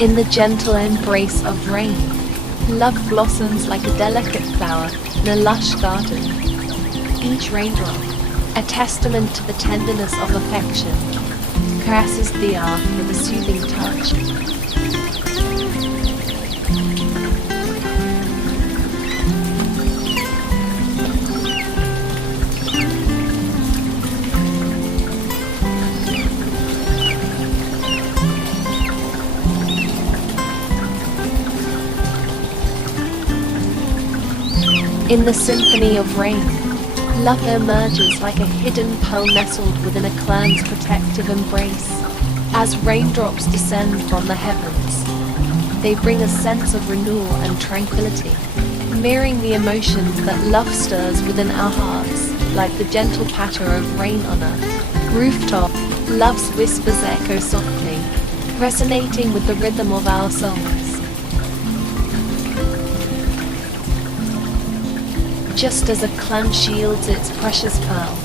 In the gentle embrace of rain, love blossoms like a delicate flower in a lush garden. Each raindrop, a testament to the tenderness of affection, caresses the earth with a soothing touch. In the symphony of rain, love emerges like a hidden pearl nestled within a clan's protective embrace. As raindrops descend from the heavens, they bring a sense of renewal and tranquility, mirroring the emotions that love stirs within our hearts, like the gentle patter of rain on a rooftop. Love's whispers echo softly, resonating with the rhythm of our souls. Just as a clam shields its precious pearl,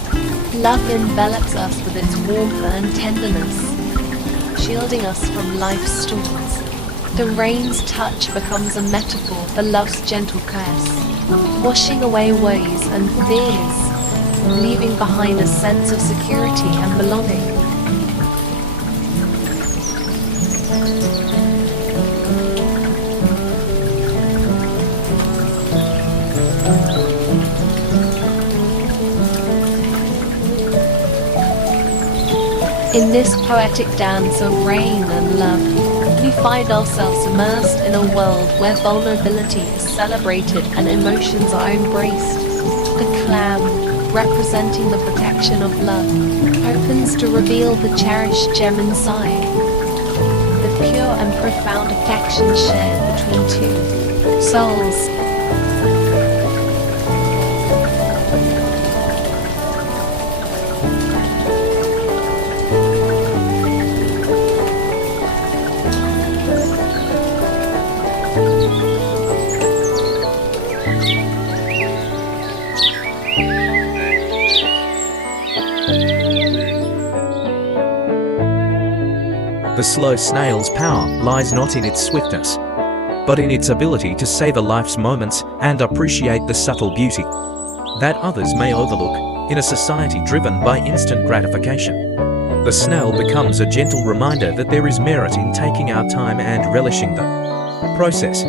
love envelops us with its warmth and tenderness, shielding us from life's storms. The rain's touch becomes a metaphor for love's gentle caress, washing away worries and fears, leaving behind a sense of security and belonging. In this poetic dance of rain and love, we find ourselves immersed in a world where vulnerability is celebrated and emotions are embraced. The clam, representing the protection of love, opens to reveal the cherished gem inside, the pure and profound affection shared between two souls. The slow snail's power lies not in its swiftness, but in its ability to savor life's moments and appreciate the subtle beauty that others may overlook in a society driven by instant gratification. The snail becomes a gentle reminder that there is merit in taking our time and relishing the process.